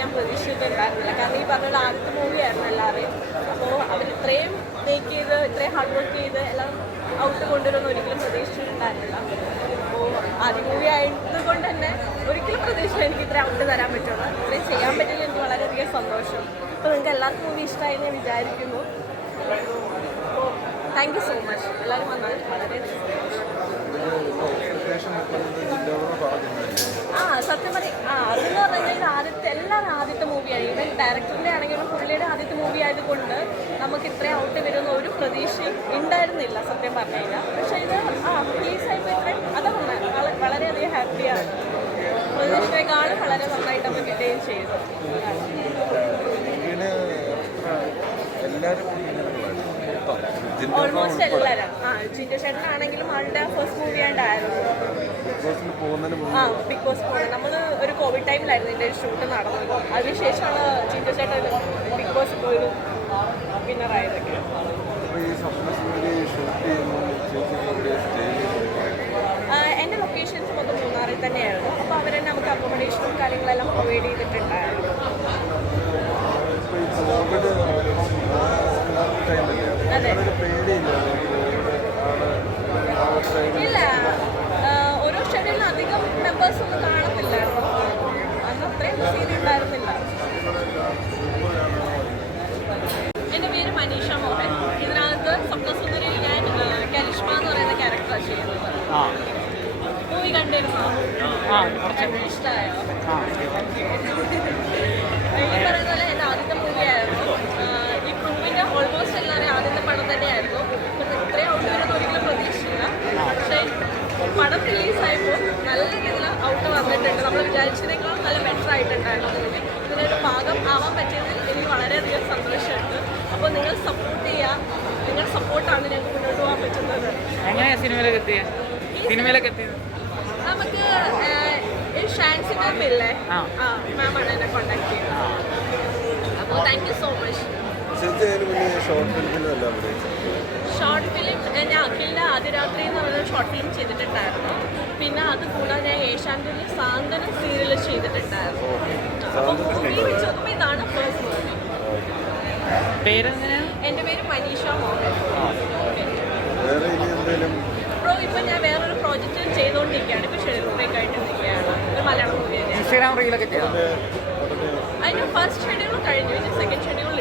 ഞാൻ പ്രതീക്ഷിച്ചിട്ടുണ്ടായിരുന്നില്ല കാരണം ഈ പറഞ്ഞ ആദ്യത്തെ മൂവിയായിരുന്നു എല്ലാവരെയും. അപ്പോൾ അവർ ഇത്രയും മേക്ക് ചെയ്ത് ഇത്രയും ഹാർഡ് വർക്ക് ചെയ്ത് എല്ലാം ഔട്ട് കൊണ്ടുവരുമെന്ന് ഒരിക്കലും പ്രതീക്ഷിച്ചിട്ടുണ്ടായിരുന്നില്ല. അപ്പോൾ ആദ്യ മൂവി ആയതുകൊണ്ട് തന്നെ ഒരിക്കലും പ്രതീക്ഷ എനിക്ക് ഇത്ര ഔട്ട് തരാൻ പറ്റുള്ളൂ ഇത്രയും ചെയ്യാൻ പറ്റില്ല എനിക്ക് വളരെയധികം സന്തോഷം. അപ്പോൾ നിങ്ങൾക്ക് എല്ലാവർക്കും മൂവി ഇഷ്ടമായി ഞാൻ വിചാരിക്കുന്നു. അപ്പോൾ താങ്ക് യു സോ മച്ച് എല്ലാവരും വന്നാൽ വളരെയധികം ആ സത്യം പറയും ആ അതെന്ന് പറഞ്ഞു കഴിഞ്ഞാൽ ആദ്യത്തെ എല്ലാവരും ആദ്യത്തെ മൂവിയാണ് ഈവൻ ഡയറക്ടറിന്റെ ആണെങ്കിലും പുള്ളിയുടെ ആദ്യത്തെ മൂവി ആയതുകൊണ്ട് നമുക്ക് ഇത്രയും ഔട്ട് വരുന്ന ഒരു പ്രതീക്ഷയും ഉണ്ടായിരുന്നില്ല സത്യം പറഞ്ഞു കഴിഞ്ഞാൽ പക്ഷേ ഇത് ആ റിലീസ് ആയപ്പോൾ ഇത്രയും അതാണ് വള- വളരെയധികം ഹാപ്പിയാണ് പ്രതീക്ഷയെക്കാളും വളരെ നന്നായിട്ട് നമുക്ക് കിട്ടുകയും ചെയ്തു. ഓൾമോസ്റ്റ് എല്ലാവരും ആ ചിന്ത ചേട്ടനാണെങ്കിലും ആളുടെ ഫസ്റ്റ് മൂവി ആയിട്ടായിരുന്നു. ആ ബിഗ് ബോസ് പോലെ നമ്മൾ ഒരു കോവിഡ് ടൈമിലായിരുന്നു ഇതിന്റെ ഷൂട്ട് നടന്നത്. അതിനുശേഷമാണ് ചിന്ത ചേട്ടൻ ബിഗ് ബോസ് പോയത് വിന്നറായതൊക്കെ. എന്റെ ലൊക്കേഷൻസ് മൊത്തം മൂന്നാറിൽ തന്നെയായിരുന്നു. അപ്പോൾ അവരെന്നെ നമുക്ക് അക്കോമഡേഷനും കാര്യങ്ങളെല്ലാം പ്രൊവൈഡ് ചെയ്തിട്ടുണ്ടായിരുന്നു ഇപ്പോൾ ഈ കോവിഡ് ടൈമല്ലേ അതെ. അതൊരു പേടിയില്ല ആൾ ആ ഒരു ടൈമിൽ ഇല്ല ആ, ഓരോ ഷെഡ്യൂളിൽ മെമ്പേഴ്സ് ഒന്നും കാണത്തില്ലായിരുന്നു അന്ന് അത്രയും സീൻ ഉണ്ടായിരുന്നില്ല. എന്റെ പേര് മനീഷ മോഹൻ. ഇതിനകത്ത് സ്വപ്നസുന്ദരിയിൽ ഞാൻ കരിഷ്മ എന്ന് പറയുന്ന ക്യാരക്ടറാണ് ചെയ്യുന്നത്. ആ. മൂവി കണ്ടിരുന്നോ? ഇഷ്ടമായോ ആ. ഈ പറയുന്ന പോലെ എന്റെ ആദ്യത്തെ മൂവിയായിരുന്നു ഈ ക്രൂവിന്റെ ഓൾമോസ്റ്റ് എല്ലാവരും ആദ്യത്തെ പടം തന്നെയായിരുന്നു അപ്പം ഇത്രയും ഔട്ട് വരുന്ന ഒരിക്കലും പ്രതീക്ഷിച്ചില്ല പക്ഷേ പടം റിലീസായപ്പോൾ നല്ല രീതിയിൽ ഔട്ട് വന്നിട്ടുണ്ട്. നമ്മൾ വിചാരിച്ചതിനേക്കാളും നല്ല ബെറ്റർ ആയിട്ടുണ്ടായിരുന്നു. ഇതിനൊരു ഭാഗം ആവാൻ പറ്റിയതിൽ എനിക്ക് വളരെയധികം സന്തോഷമുണ്ട്. അപ്പോൾ നിങ്ങൾ സപ്പോർട്ട് ചെയ്യുക നിങ്ങളുടെ സപ്പോർട്ടാണ് ഞങ്ങൾക്ക് മുന്നോട്ട് പോകാൻ പറ്റുന്നത്. എങ്ങനെയാണ് സിനിമയിലേക്ക് എത്തിയത് സിനിമയിലേക്ക് എത്തിയത് നമുക്ക് ഏഹ്, ഈ ഷാൻസി മാം ഇല്ലേ ആ. ആ മാമാണ് എന്നെ കോണ്ടാക്ട് ചെയ്തത് അപ്പോൾ thank you so much short film ഞാൻ അഖിലിന്റെ ആദ്യ രാത്രി എന്ന് പറയുന്ന ഷോർട്ട് ഫിലിം ചെയ്തിട്ടുണ്ടായിരുന്നു. പിന്നെ അത് കൂടാതെ ഞാൻ ഏഷ്യാനെറ്റിൽ സാന്ത്വനം സീരിയൽ ചെയ്തിട്ടുണ്ടായിരുന്നു. അപ്പോൾ മൂവി വെച്ച് നോക്കുമ്പോൾ ഇതാണ് ഫസ്റ്റ് മൂവി പേരെങ്ങനെയാണ് എന്റെ പേര് മനീഷ മോഹൻ. വേറെ ഇനി എന്തെങ്കിലും ബ്രോ ഇപ്പം ഞാൻ വേറൊരു പ്രോജക്റ്റ് ചെയ്തുകൊണ്ടിരിക്കുകയാണ് ബ്രേക്ക് ആയിട്ട് നിൽക്കുകയാണ് ഒരു മലയാളം മൂവി തന്നെയാണ്. ഇൻസ്റ്റാഗ്രാം റീലൊക്കെ അതിന്റെ ഫസ്റ്റ് ഷെഡ്യൂൾ കഴിഞ്ഞു. ഇനി സെക്കൻഡ് ഷെഡ്യൂൾ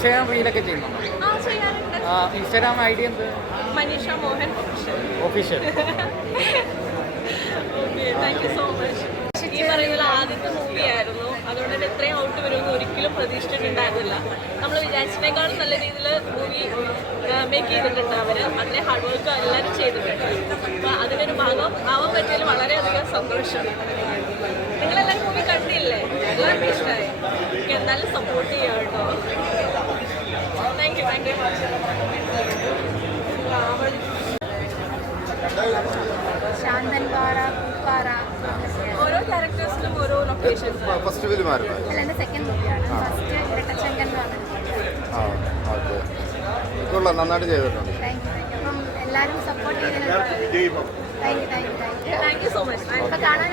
ഇൻസ്റ്റാഗ്രാം റീലൊക്കെ ചെയ്യുന്നുണ്ടോ ആ ചെയ്യാറുണ്ട്. ഇൻസ്റ്റാഗ്രാം ഐ ഡി എന്ത്? Manisha Mohan official official okay thank you so much ഈ പറയുന്ന ആദ്യത്തെ മൂവി ആയിരുന്നു. അതുകൊണ്ട് തന്നെ ഇത്രയും ഔട്ട് വരുമെന്ന് ഒരിക്കലും പ്രതീക്ഷിച്ചിട്ടുണ്ടായിരുന്നില്ല. നമ്മൾ വിചാരിച്ചതിനേക്കാളും നല്ല രീതിയിൽ മൂവി മേക്ക് ചെയ്തിട്ടുണ്ട് അവർ അതിലെ ഹാർഡ് വർക്ക് എല്ലാവരും ചെയ്തിട്ടുണ്ട്. അപ്പോൾ അതിനൊരു ഭാഗം ആവാൻ പറ്റിയതിൽ വളരെയധികം സന്തോഷം. നിങ്ങളെല്ലാവരും മൂവി കണ്ടില്ലേ? എല്ലാവർക്കും ഇഷ്ടമായി. എന്തായാലും സപ്പോർട്ട് ചെയ്യാം കേട്ടോ. ശാന്തൻപാറ പൂപ്പാറ ഓരോ ക്യാരക്ടേഴ്സിലും ഓരോ ലൊക്കേഷൻസ് ഫസ്റ്റ് ഫിലിമായിരുന്നു അല്ല സെക്കൻഡ് മൂവിയാണ് ഫസ്റ്റ് ഇരട്ടച്ചങ്കൻ എന്ന് പറഞ്ഞ ആ ഓക്കെ. കൊള്ളാം നന്നായിട്ട് ചെയ്തിട്ടുണ്ട്. അപ്പം എല്ലാവരും സപ്പോർട്ട് ചെയ്തതിന് താങ്ക് യു സോ മച്ച്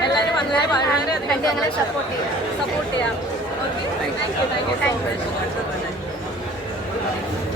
എല്ലാവരും വന്നതിൽ വളരെയധികം സപ്പോർട്ട് ചെയ്യാം. സപ്പോർട്ട് ചെയ്യാം okay thank you thank you so much Thank you.